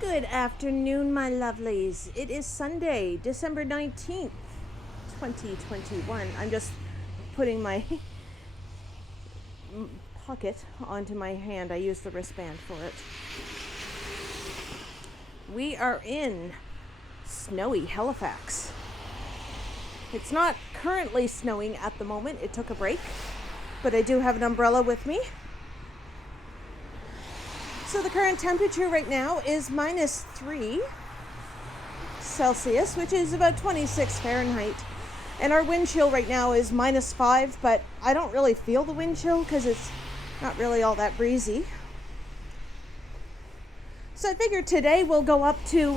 Good afternoon, my lovelies. It is Sunday, December 19th, 2021. I'm just putting my pocket onto my hand. I use the wristband for it. We are in snowy Halifax. It's not currently snowing at the moment. It took a break, but I do have an umbrella with me. So the current temperature right now is -3 Celsius, which is about 26 Fahrenheit. And our wind chill right now is -5, but I don't really feel the wind chill because it's not really all that breezy. So I figured today we'll go up to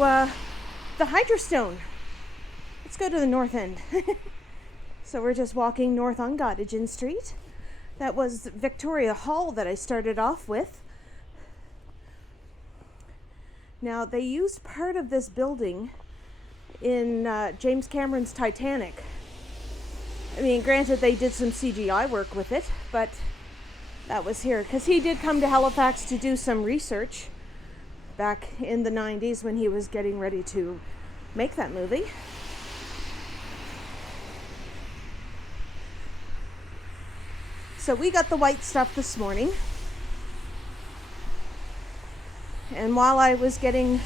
the Hydrostone. Let's go to the Northend. So we're just walking north on Gottigen Street. That was Victoria Hall that I started off with. Now, they used part of this building in James Cameron's Titanic. I mean, granted, they did some CGI work with it, but that was here. Because he did come to Halifax to do some research back in the 90s when he was getting ready to make that movie. So we got the white stuff this morning. And while I was getting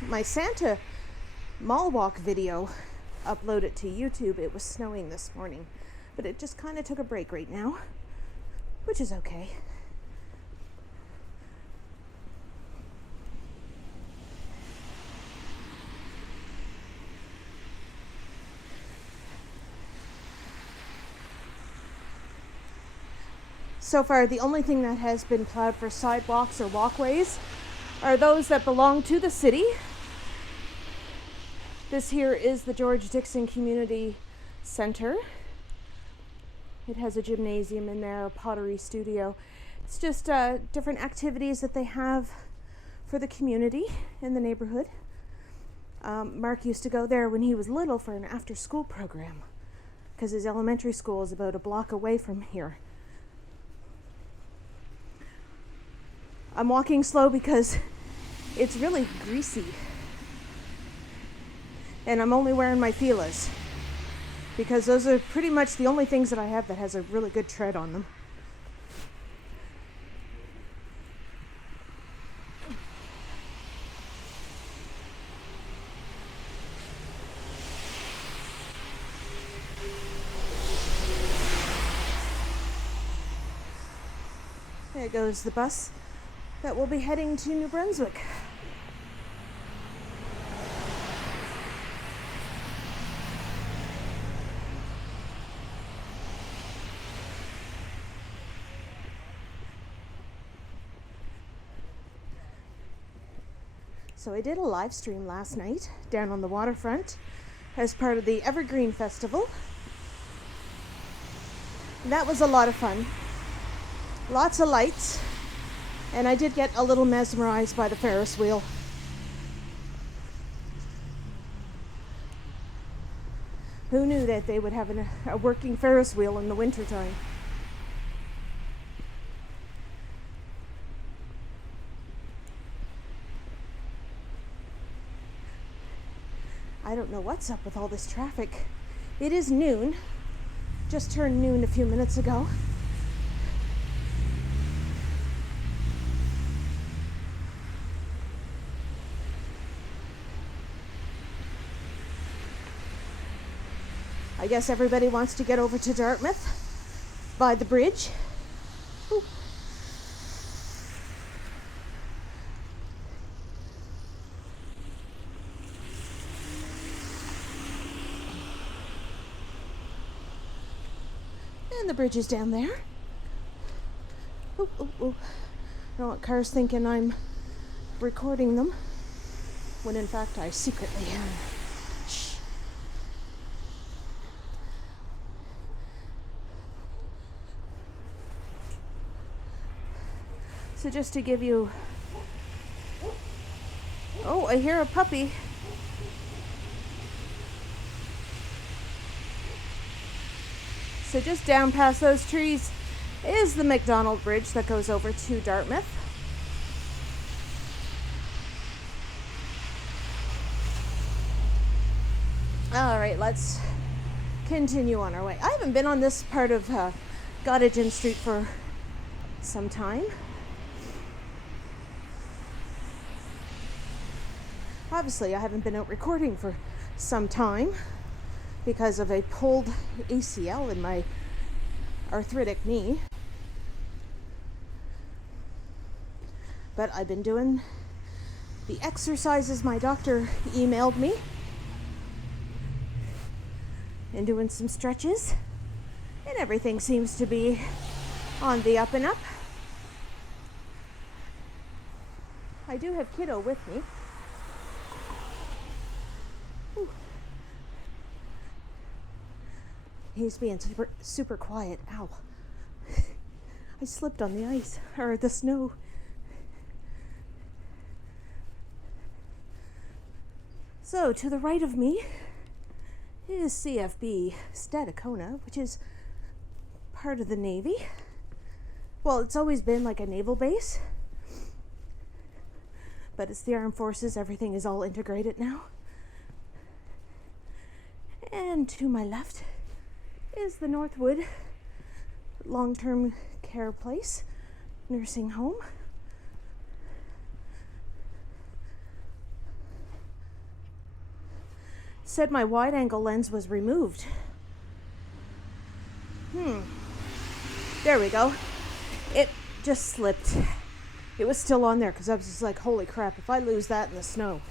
my Santa mall walk video uploaded to YouTube, it was snowing this morning. But it just kind of took a break right now, which is okay. So far, the only thing that has been plowed for sidewalks or walkways are those that belong to the city. This here is the George Dixon Community Center. It has a gymnasium in there, a pottery studio. It's just different activities that they have for the community in the neighborhood. Mark used to go there when he was little for an after-school program because his elementary school is about a block away from here. I'm walking slow because it's really greasy. And I'm only wearing my Fila's because those are pretty much the only things that I have that has a really good tread on them. There goes the bus that will be heading to New Brunswick. So I did a live stream last night down on the waterfront as part of the Evergreen Festival. That was a lot of fun. Lots of lights. And I did get a little mesmerized by the Ferris wheel. Who knew that they would have a working Ferris wheel in the wintertime? I don't know what's up with all this traffic. It is noon. Just turned noon a few minutes ago. I guess everybody wants to get over to Dartmouth by the bridge. Ooh. And the bridge is down there. Ooh, ooh, ooh. I don't want cars thinking I'm recording them, when in fact I secretly am. So just to give you... Oh, I hear a puppy. So just down past those trees is the McDonald Bridge that goes over to Dartmouth. All right, let's continue on our way. I haven't been on this part of Gottigen Street for some time. Obviously, I haven't been out recording for some time because of a pulled ACL in my arthritic knee. But I've been doing the exercises my doctor emailed me and doing some stretches, and everything seems to be on the up and up. I do have kiddo with me. Ooh. He's being super quiet. Ow. I slipped on the ice, or the snow. So, to the right of me is CFB Stadacona, which is part of the Navy. Well, it's always been like a naval base, but it's the armed forces. Everything is all integrated now. And to my left is the Northwood long-term care place, nursing home. Said my wide-angle lens was removed. There we go. It just slipped. It was still on there because I was just like, holy crap, if I lose that in the snow,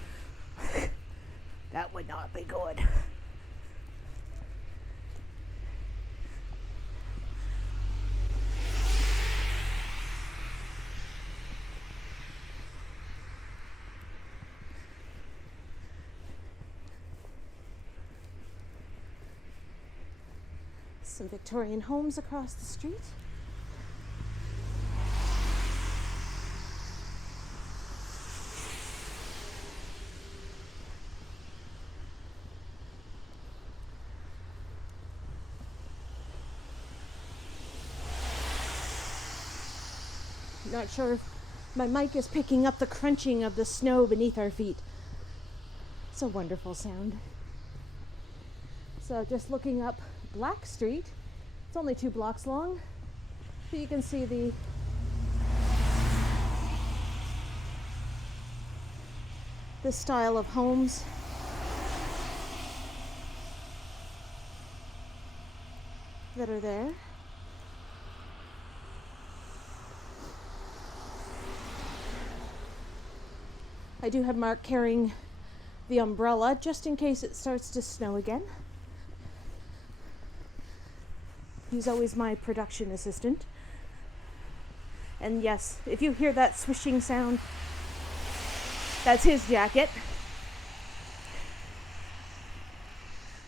that would not be good. Some Victorian homes across the street. Not sure if my mic is picking up the crunching of the snow beneath our feet. It's a wonderful sound. So just looking up Black Street. It's only 2 blocks long, but you can see the style of homes. That are there. I do have Mark carrying the umbrella just in case it starts to snow again. He's always my production assistant. And yes, if you hear that swishing sound, that's his jacket.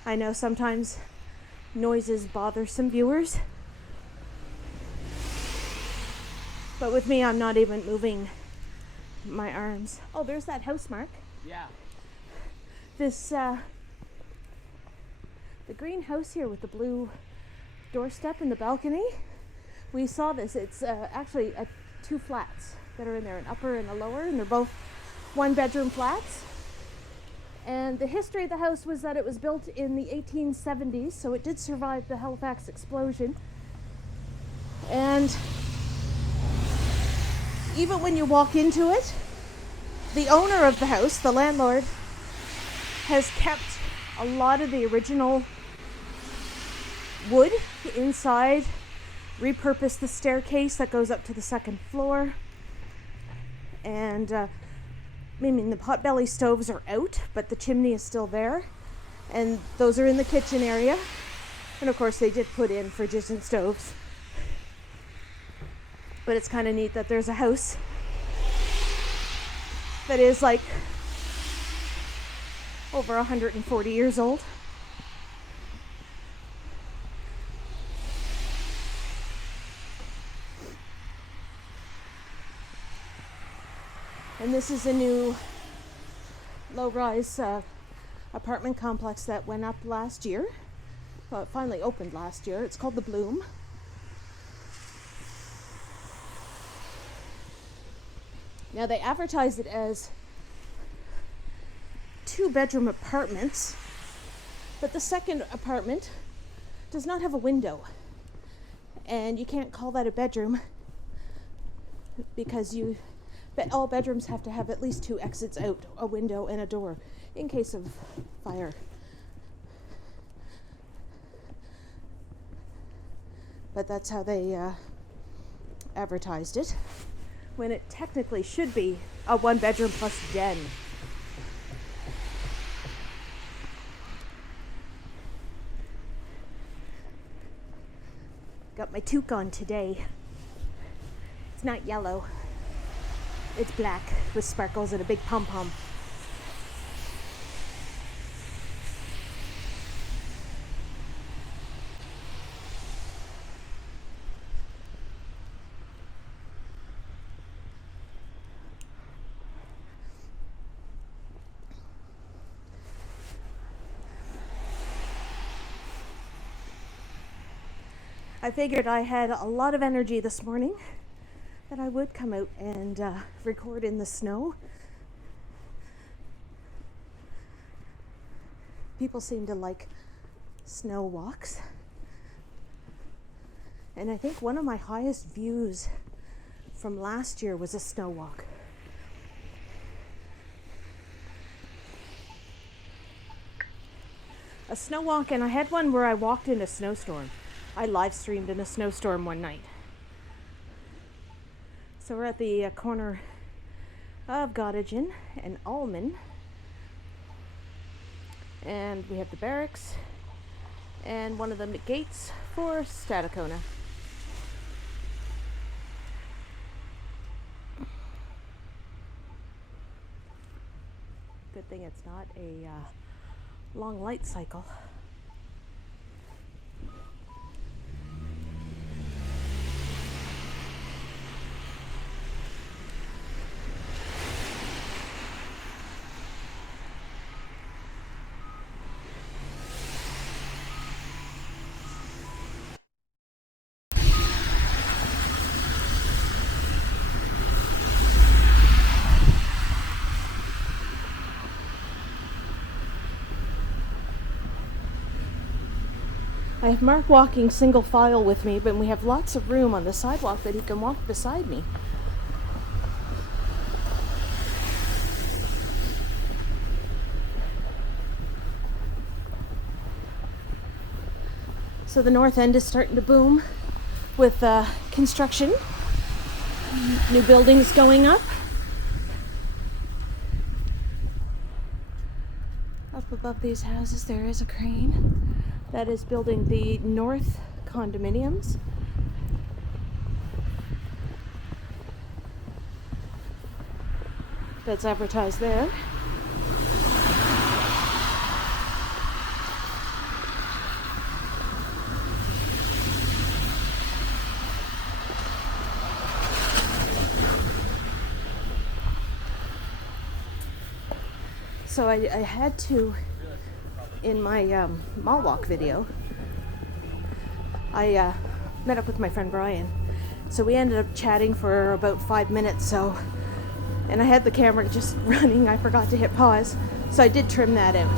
I know sometimes noises bother some viewers, but with me, I'm not even moving my arms. Oh, there's that house, Mark. Yeah. This, the green house here with the blue doorstep and the balcony. We saw this. It's actually 2 flats that are in there, an upper and a lower, and they're both 1-bedroom flats. And the history of the house was that it was built in the 1870s, so it did survive the Halifax explosion. And even when you walk into it, the owner of the house, the landlord, has kept a lot of the original wood inside, repurposed the staircase that goes up to the 2nd floor, and I mean the potbelly stoves are out, but the chimney is still there, and those are in the kitchen area, and of course they did put in fridges and stoves. But it's kind of neat that there's a house that is like over 140 years old. And this is a new low-rise apartment complex that went up last year. Well, it finally opened last year. It's called the Bloom. Now they advertise it as 2-bedroom apartments, But the second apartment does not have a window, and you can't call that a bedroom because all bedrooms have to have at least 2 exits out, a window and a door, in case of fire. But that's how they advertised it, when it technically should be a 1-bedroom plus den. Got my toque on today. It's not yellow. It's black with sparkles and a big pom-pom. I figured I had a lot of energy this morning, that I would come out and record in the snow. People seem to like snow walks. And I think one of my highest views from last year was a snow walk. A snow walk, and I had one where I walked in a snowstorm. I live streamed in a snowstorm one night. So we're at the corner of Gottigen and Almond, and we have the barracks and one of the gates for Stadacona. Good thing it's not a long light cycle. I have Mark walking single file with me, but we have lots of room on the sidewalk that he can walk beside me. So the North End is starting to boom with construction, new buildings going up. Up above these houses there is a crane that is building the north condominiums. That's advertised there. So I had to, in my mall walk video, I met up with my friend Brian. So we ended up chatting for about 5 minutes, and I had the camera just running. I forgot to hit pause, so I did trim that out.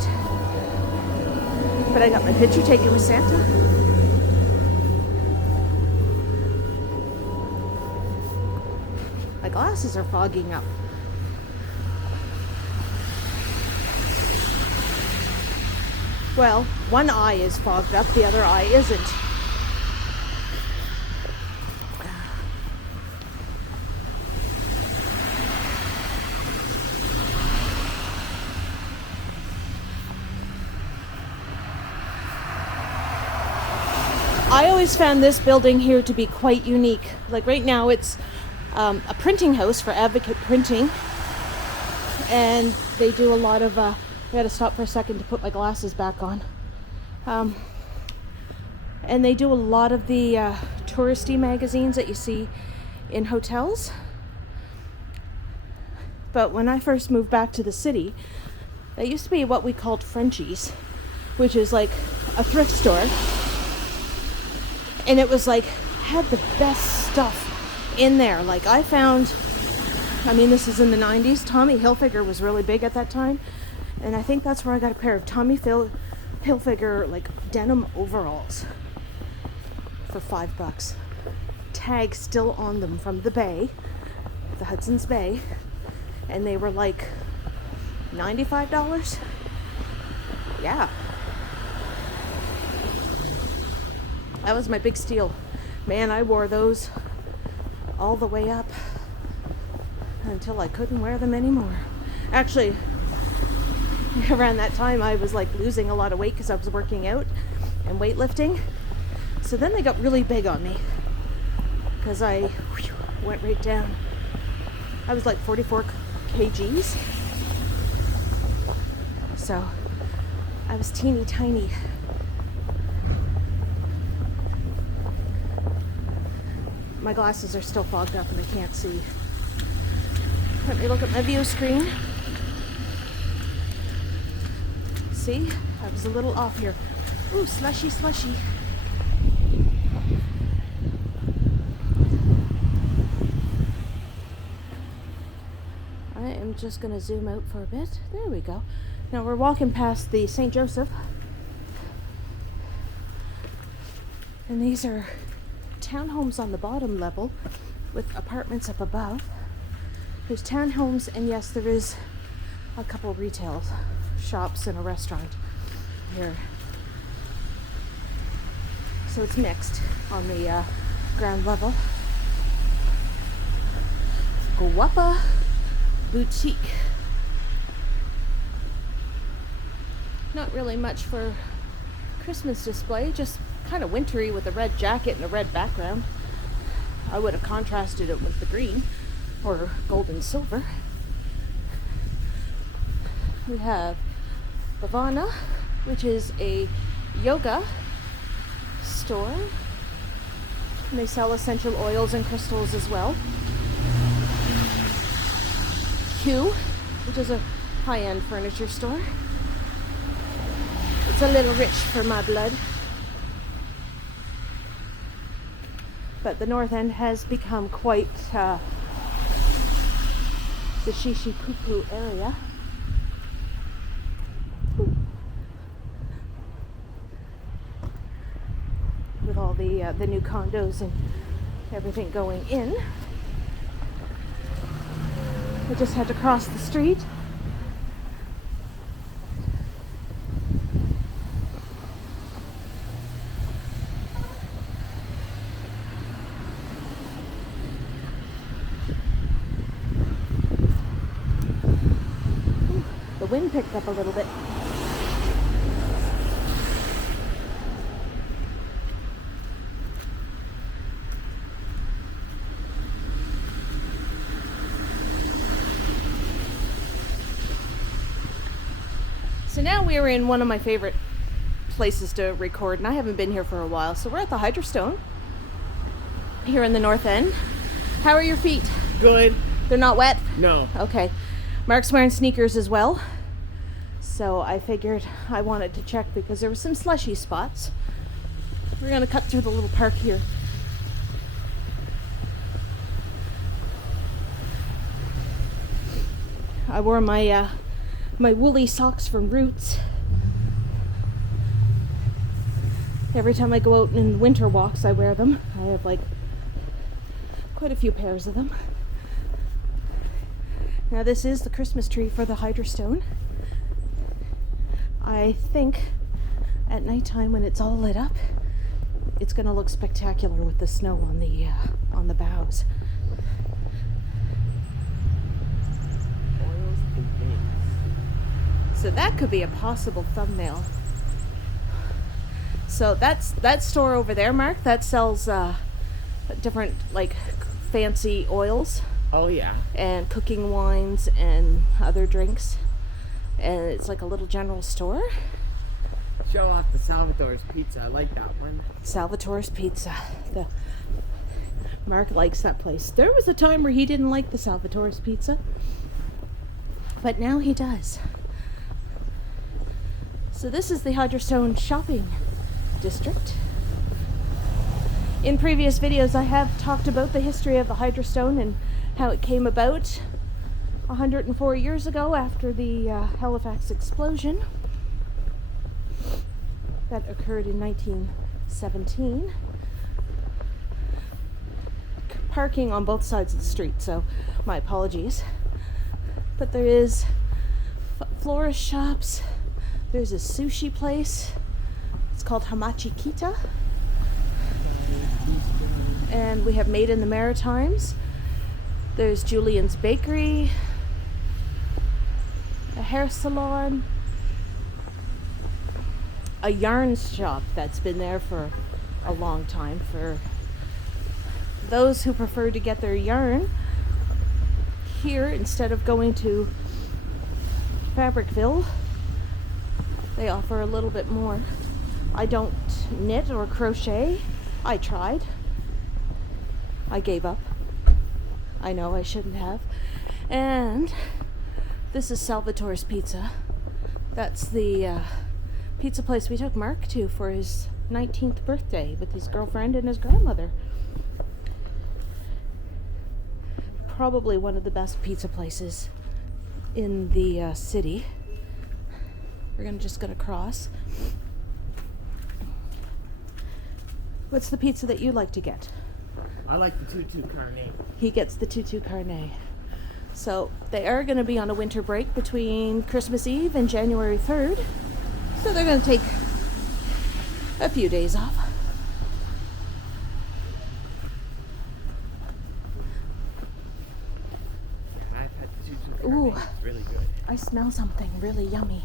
But I got my picture taken with Santa. My glasses are fogging up. Well, one eye is fogged up, the other eye isn't. I always found this building here to be quite unique. Like right now it's a printing house for Advocate Printing, and they do a lot of I had to stop for a second to put my glasses back on. And they do a lot of the touristy magazines that you see in hotels. But when I first moved back to the city, that used to be what we called Frenchies, which is like a thrift store. And it was like, had the best stuff in there. Like I found, I mean, this is in the 90s. Tommy Hilfiger was really big at that time. And I think that's where I got a pair of Tommy Hilfiger like denim overalls for $5. Tag still on them from the bay, the Hudson's Bay, and they were like $95. Yeah. That was my big steal. Man, I wore those all the way up until I couldn't wear them anymore. Actually, around that time I was like losing a lot of weight because I was working out and weightlifting. So then they got really big on me because I went right down. I was like 44 kgs. So I was teeny tiny. My glasses are still fogged up and I can't see. Let me look at my view screen. See, I was a little off here. Ooh, slushy, slushy. I am just gonna zoom out for a bit. There we go. Now we're walking past the St. Joseph. And these are townhomes on the bottom level with apartments up above. There's townhomes, and yes, there is a couple retail shops and a restaurant here. So it's mixed on the ground level. Guapa Boutique. Not really much for Christmas display, just kind of wintry with a red jacket and a red background. I would have contrasted it with the green or gold and silver. We have Bhavana, which is a yoga store. And they sell essential oils and crystals as well. Q, which is a high-end furniture store. It's a little rich for my blood. But the North End has become quite the shishi poo-poo area. With all the new condos and everything going in. I just had to cross the street. The wind picked up a little bit. So now we're in one of my favorite places to record, and I haven't been here for a while. So we're at the Hydrostone here in the North End. How are your feet? Good. They're not wet? No. Okay. Mark's wearing sneakers as well. So I figured I wanted to check because there were some slushy spots. We're going to cut through the little park here. I wore my my woolly socks from Roots. Every time I go out in winter walks, I wear them. I have like quite a few pairs of them. Now this is the Christmas tree for the Hydrostone. I think at nighttime when it's all lit up, it's going to look spectacular with the snow on the boughs. Oils and things. So that could be a possible thumbnail. So that's that store over there, Mark, that sells different like fancy oils. Oh yeah. And cooking wines and other drinks. And it's like a little general store. Show off the Salvatore's pizza. I like that one. Salvatore's Pizza. Mark likes that place. There was a time where he didn't like the Salvatore's Pizza, but now he does. So this is the Hydrostone shopping district. In previous videos I have talked about the history of the Hydrostone and how it came about 104 years ago after the Halifax explosion. that occurred in 1917. Parking on both sides of the street, so my apologies. But there is florist shops. There's a sushi place. It's called Hamachikita. And we have Made in the Maritimes. There's Julian's Bakery, a hair salon, a yarn shop that's been there for a long time for those who prefer to get their yarn here instead of going to Fabricville. They offer a little bit more. I don't knit or crochet. I tried. I gave up. I know I shouldn't have. And this is Salvatore's Pizza. That's the pizza place we took Mark to for his 19th birthday with his girlfriend and his grandmother. Probably one of the best pizza places in the city. We're just gonna cross. What's the pizza that you like to get? I like the tutu carne. He gets the tutu carne. So they are going to be on a winter break between Christmas Eve and January 3rd. So they're going to take a few days off. I've had the tutu carne. Ooh, It's really good. I smell something really yummy.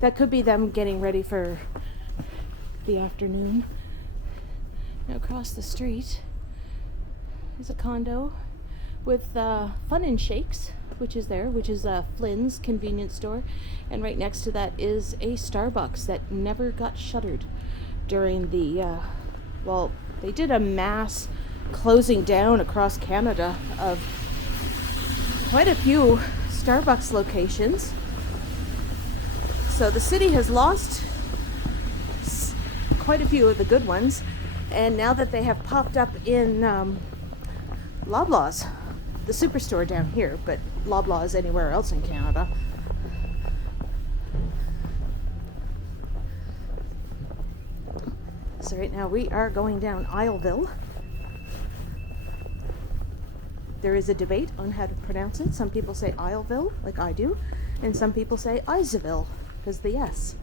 That could be them getting ready for the afternoon. Now across the street is a condo with Fun and Shakes, which is Flynn's convenience store, and right next to that is a Starbucks that never got shuttered during the they did a mass closing down across Canada of quite a few Starbucks locations. So the city has lost quite a few of the good ones, and now that they have popped up in Loblaws, the superstore down here, but Loblaws anywhere else in Canada. So right now we are going down Isleville. There is a debate on how to pronounce it. Some people say Isleville, like I do, and some people say Isaville, because the S.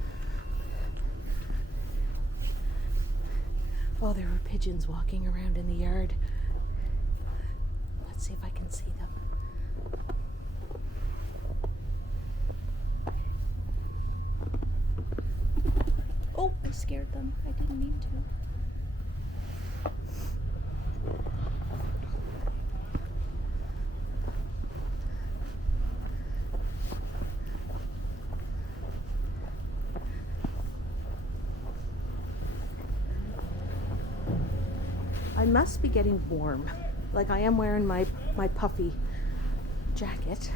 Oh, there were pigeons walking around in the yard. Let's see if I can see them. Oh, I scared them. I didn't mean to. I must be getting warm. Like I am wearing my puffy jacket.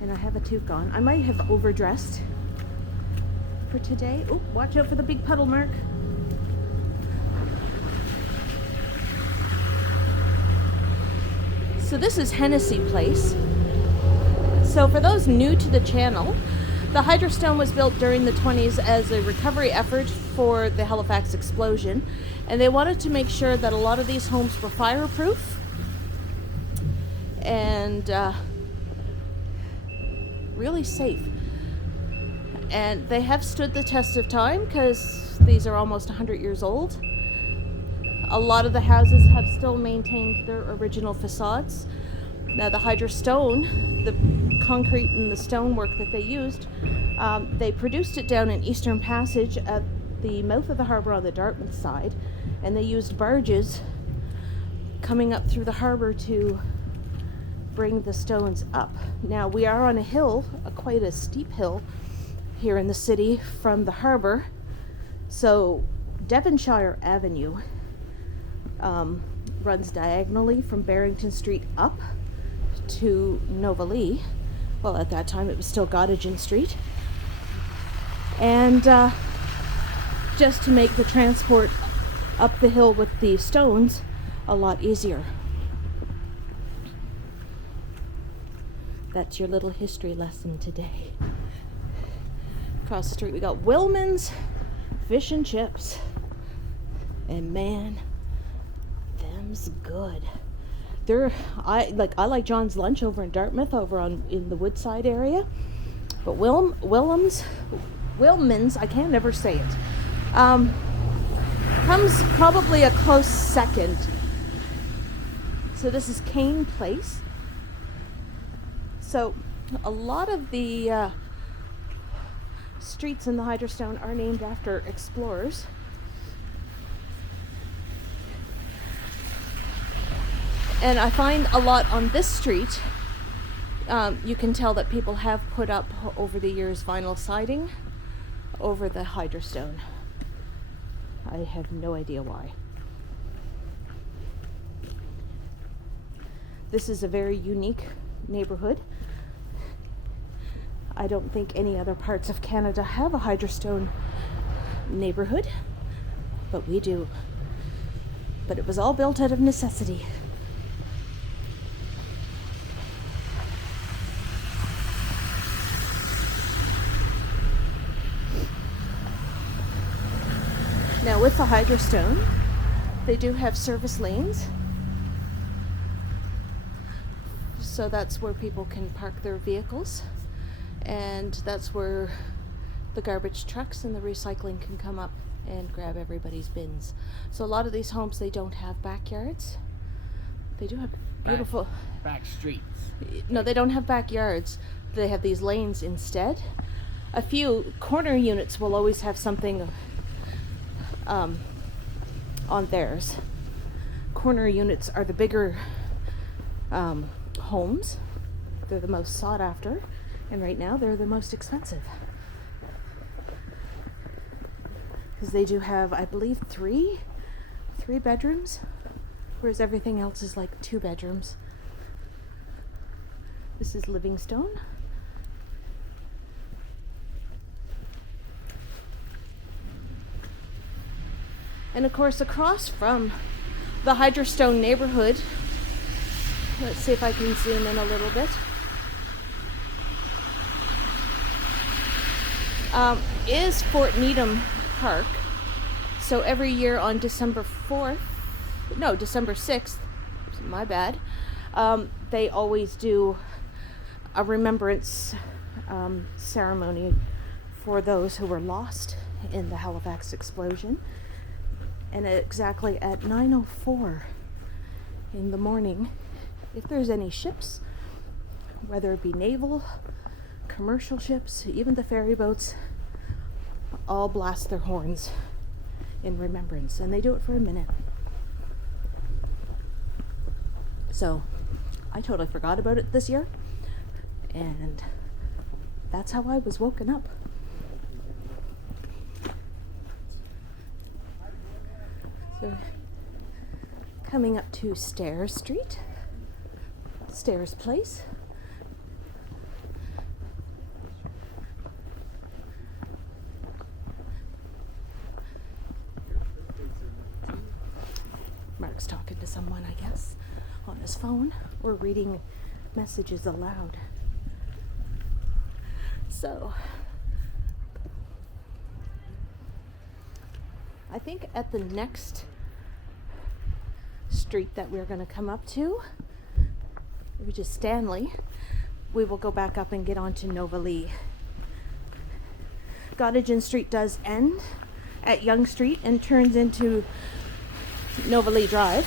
And I have a toque on. I might have overdressed for today. Oh, watch out for the big puddle, Mark. So this is Hennessy Place. So for those new to the channel, the Hydrostone was built during the 20s as a recovery effort for the Halifax explosion, and they wanted to make sure that a lot of these homes were fireproof and really safe. And they have stood the test of time because these are almost 100 years old. A lot of the houses have still maintained their original facades. Now the Hydrostone, the concrete and the stonework that they used, they produced it down in Eastern Passage at the mouth of the harbour on the Dartmouth side, and they used barges coming up through the harbour to bring the stones up. Now we are on a hill, quite a steep hill here in the city from the harbour. So Devonshire Avenue runs diagonally from Barrington Street up to Novalee. Well, at that time it was still Gottigen Street. And just to make the transport up the hill with the stones a lot easier. That's your little history lesson today. Across the street we got Wilman's Fish and Chips. And man, them's good. I like John's Lunch over in Dartmouth, over in the Woodside area. But Wilman's, I can't never say it. Comes probably a close second. So this is Kane Place. So a lot of the streets in the Hydrostone are named after explorers. And I find a lot on this street, you can tell that people have put up over the years vinyl siding over the Hydrostone. I have no idea why. This is a very unique neighborhood. I don't think any other parts of Canada have a Hydrostone neighborhood, but we do. But it was all built out of necessity. Now with the Hydrostone, they do have service lanes. So that's where people can park their vehicles. And that's where the garbage trucks and the recycling can come up and grab everybody's bins. So a lot of these homes, they don't have backyards. They do have beautiful... Back streets. No, they don't have backyards. They have these lanes instead. A few corner units will always have something on theirs. Corner units are the bigger homes. They're the most sought after, and right now they're the most expensive because they do have, I believe, three bedrooms, whereas everything else is like 2 bedrooms. This is Livingstone. And of course, across from the Hydrostone neighborhood, let's see if I can zoom in a little bit, is Fort Needham Park. So every year on December 6th, my bad, they always do a remembrance ceremony for those who were lost in the Halifax explosion. And exactly at 9:04 in the morning, if there's any ships, whether it be naval, commercial ships, even the ferry boats, all blast their horns in remembrance, and they do it for a minute. So I totally forgot about it this year, and that's how I was woken up. So coming up to Stairs Street, Stairs Place. Mark's talking to someone, I guess, on his phone or reading messages aloud. So I think at the next street that we're going to come up to, which is Stanley, we will go back up and get onto Nova Lee. Gottigen Street does end at Yonge Street and turns into Nova Lee Drive.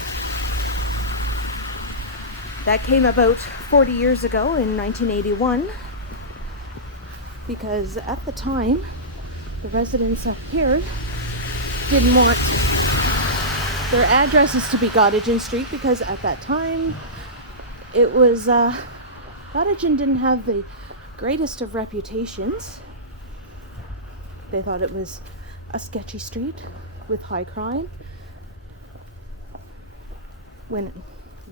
That came about 40 years ago in 1981 because at the time the residents up here didn't want their addresses to be Gottigen Street because at that time it was Gottigen didn't have the greatest of reputations. They thought it was a sketchy street with high crime, when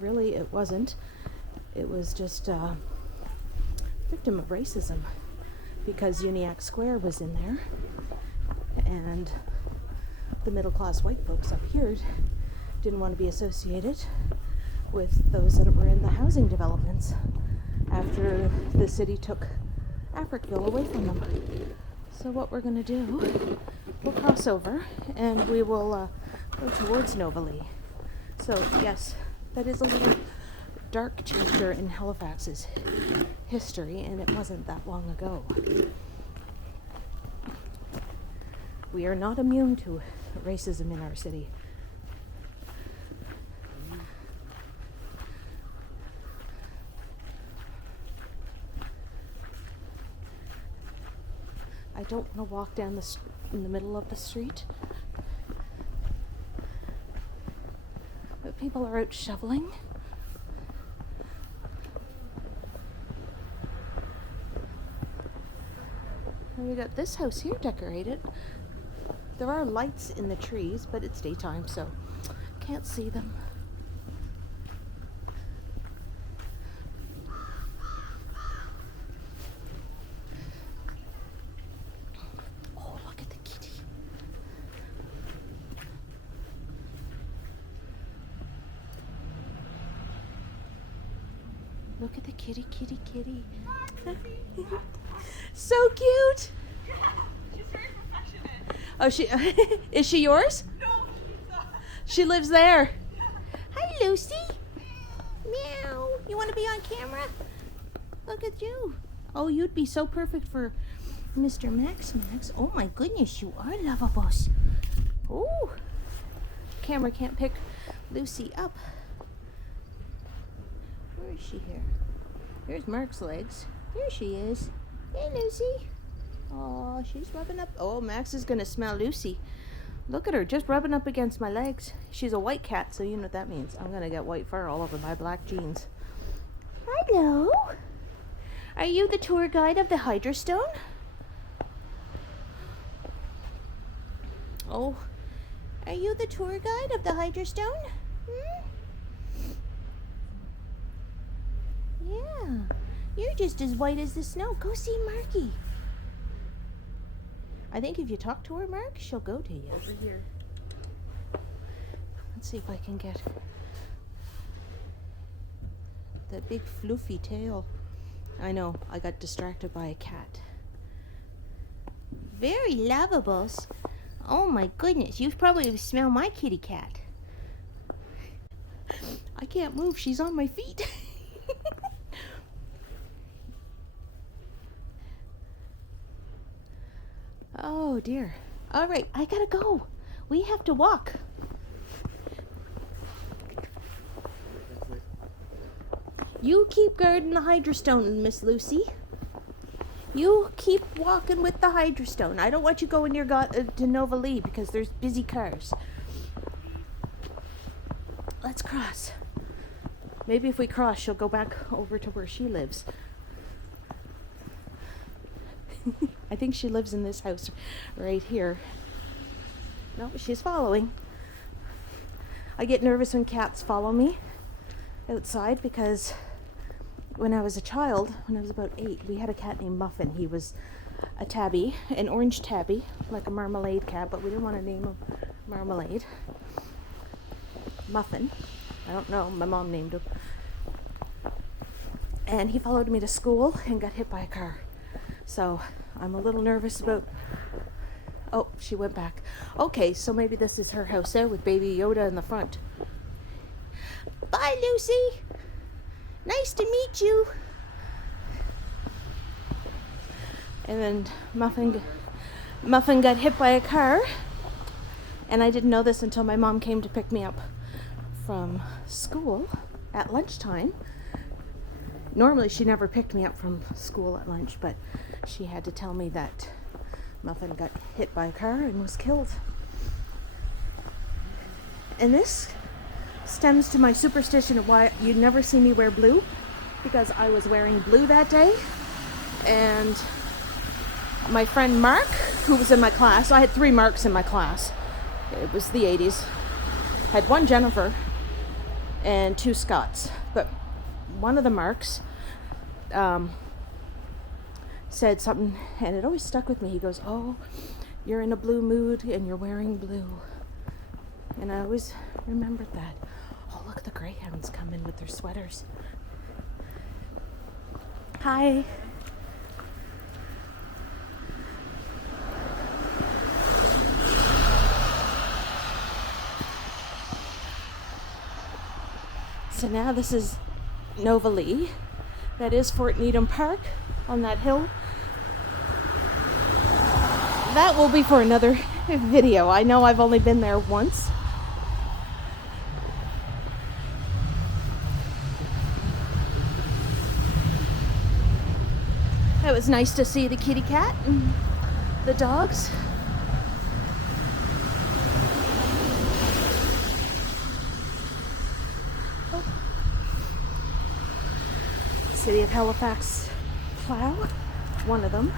really it wasn't. It was just a victim of racism because Uniacke Square was in there, and the middle class white folks up here didn't want to be associated with those that were in the housing developments after the city took Africville away from them. So what we're going to do, we'll cross over and we will go towards Novalee. So yes, that is a little dark chapter in Halifax's history, and it wasn't that long ago. We are not immune to racism in our city. I don't want to walk down in the middle of the street. But people are out shoveling. And we got this house here decorated. There are lights in the trees, but it's daytime, so can't see them. Oh, look at the kitty. Look at the kitty, kitty, kitty. So cute. Yeah, she's very affectionate. Oh, she is she yours? No, She lives there. Hi, Lucy. Meow. You want to be on camera? Look at you. Oh, you'd be so perfect for Mr. Max. Oh my goodness, you are lovable. Oh, camera can't pick Lucy up. Where is she here? Here's Mark's legs. Here she is. Hey, Lucy. Oh, she's rubbing up. Oh, Max is gonna smell Lucy. Look at her, just rubbing up against my legs. She's a white cat, so you know what that means. I'm gonna get white fur all over my black jeans. Hello. Are you the tour guide of the Hydrostone? Oh, are you the tour guide of the Hydrostone? Yeah, you're just as white as the snow. Go see Marky. I think if you talk to her, Mark, she'll go to you. Over here. Let's see if I can get that big floofy tail. I know, I got distracted by a cat. Very lavables. Oh my goodness, you probably smell my kitty cat. I can't move, she's on my feet. Oh dear. All right, I gotta go. We have to walk. You keep guarding the Hydrostone, Miss Lucy. You keep walking with the Hydrostone. I don't want you going near to Novalee because there's busy cars. Let's cross. Maybe if we cross, she'll go back over to where she lives. I think she lives in this house right here. No, she's following. I get nervous when cats follow me outside because when I was a child, when I was about 8, we had a cat named Muffin. He was a tabby, an orange tabby, like a marmalade cat, but we didn't want to name him Marmalade. Muffin. I don't know, my mom named him. And he followed me to school and got hit by a car. So I'm a little nervous about... Oh, she went back. Okay, so maybe this is her house there with Baby Yoda in the front. Bye, Lucy. Nice to meet you. And then Muffin got hit by a car. And I didn't know this until my mom came to pick me up from school at lunchtime. Normally she never picked me up from school at lunch, but she had to tell me that Muffin got hit by a car and was killed. And this stems to my superstition of why you'd never see me wear blue, because I was wearing blue that day. And my friend Mark, who was in my class, I had 3 Marks in my class. It was the 80s. Had 1 Jennifer and 2 Scotts, but one of the Marks said something, and it always stuck with me. He goes, "Oh, you're in a blue mood and you're wearing blue." And I always remembered that. Oh, look at the greyhounds coming with their sweaters. Hi. So now this is Nova Lee. That is Fort Needham Park on that hill. That will be for another video. I know I've only been there once. It was nice to see the kitty cat and the dogs. City of Halifax plow, one of them.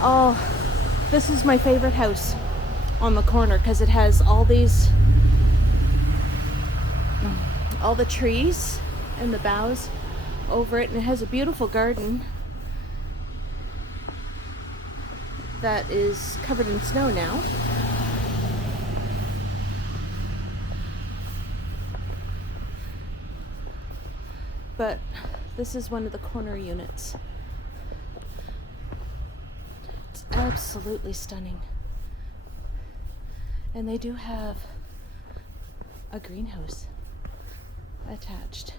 Oh, this is my favorite house on the corner because it has all the trees and the boughs over it, and it has a beautiful garden that is covered in snow now. But this is one of the corner units. It's absolutely stunning. And they do have a greenhouse attached.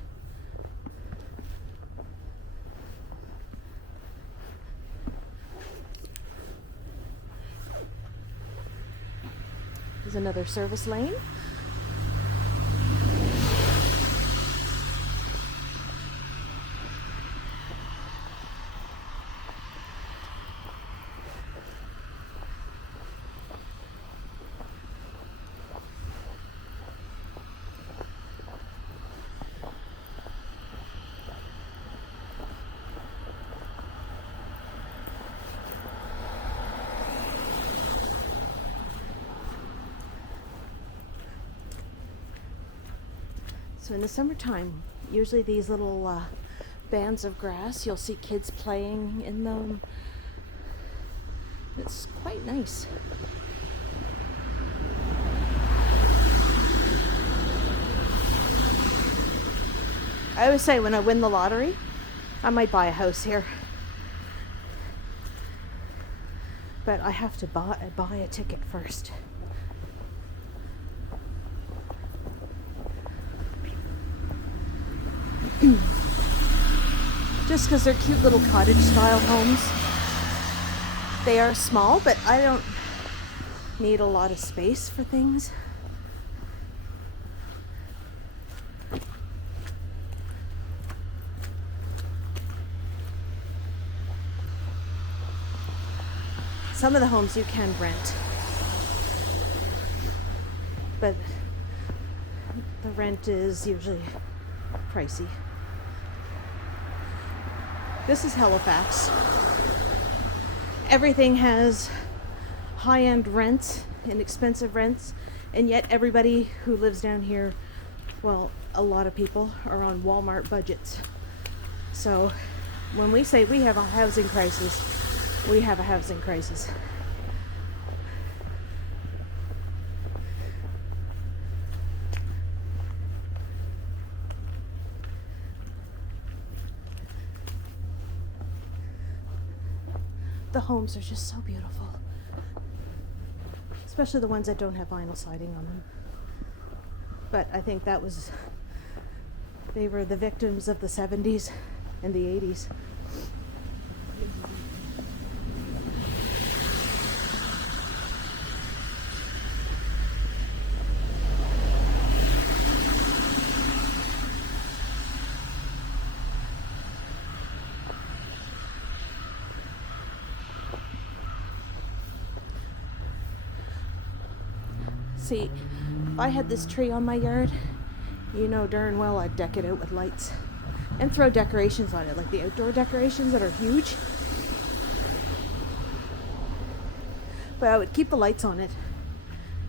There's another service lane. So in the summertime, usually these little bands of grass, you'll see kids playing in them. It's quite nice. I always say when I win the lottery, I might buy a house here. But I have to buy a ticket first. Just because they're cute little cottage style homes. They are small, but I don't need a lot of space for things. Some of the homes you can rent, but the rent is usually pricey. This is Halifax. Everything has high-end rents and expensive rents, and yet everybody who lives down here, well, a lot of people are on Walmart budgets. So when we say we have a housing crisis, we have a housing crisis. The homes are just so beautiful, especially the ones that don't have vinyl siding on them. But I think they were the victims of the 70s and the 80s. See, if I had this tree on my yard, you know darn well I'd deck it out with lights and throw decorations on it, like the outdoor decorations that are huge. But I would keep the lights on it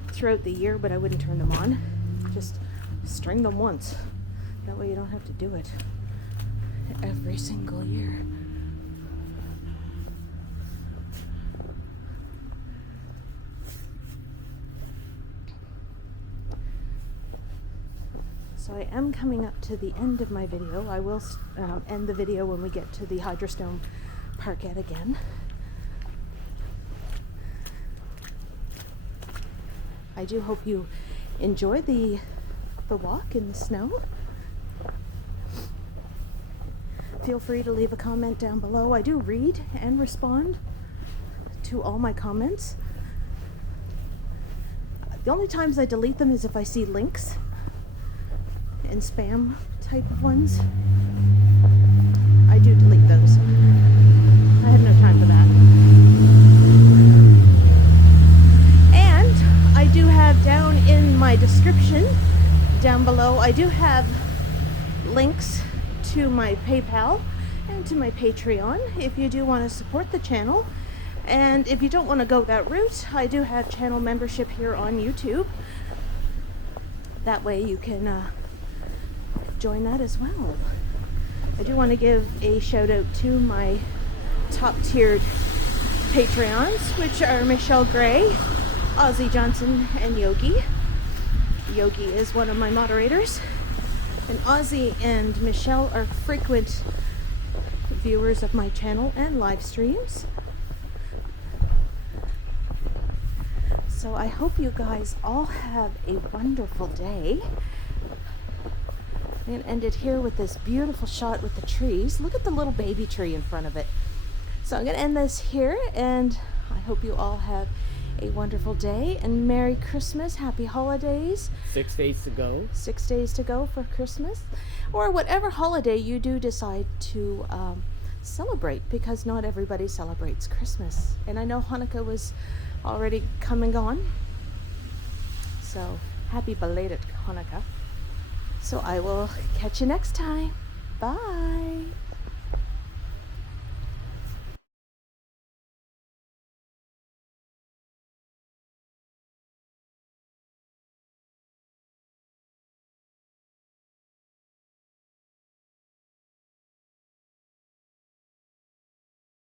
throughout the year, but I wouldn't turn them on. Just string them once. That way you don't have to do it every single year. So I am coming up to the end of my video. I will end the video when we get to the Hydrostone Parkette again. I do hope you enjoy the walk in the snow. Feel free to leave a comment down below. I do read and respond to all my comments. The only times I delete them is if I see links and spam type of ones. I do delete those. I have no time for that. And I do have down in my description down below, I do have links to my PayPal and to my Patreon if you do want to support the channel. And if you don't want to go that route, I do have channel membership here on YouTube. That way you can join that as well. I do want to give a shout out to my top tiered Patreons, which are Michelle Gray, Ozzie Johnson, and Yogie. Yogie is one of my moderators, and Ozzie and Michelle are frequent viewers of my channel and live streams. So I hope you guys all have a wonderful day. I'm going to end it here with this beautiful shot with the trees. Look at the little baby tree in front of it. So I'm going to end this here, and I hope you all have a wonderful day and Merry Christmas, Happy Holidays. 6 days to go. 6 days to go for Christmas, or whatever holiday you do decide to celebrate, because not everybody celebrates Christmas. And I know Hanukkah was already come and gone, so happy belated Hanukkah. So I will catch you next time. Bye.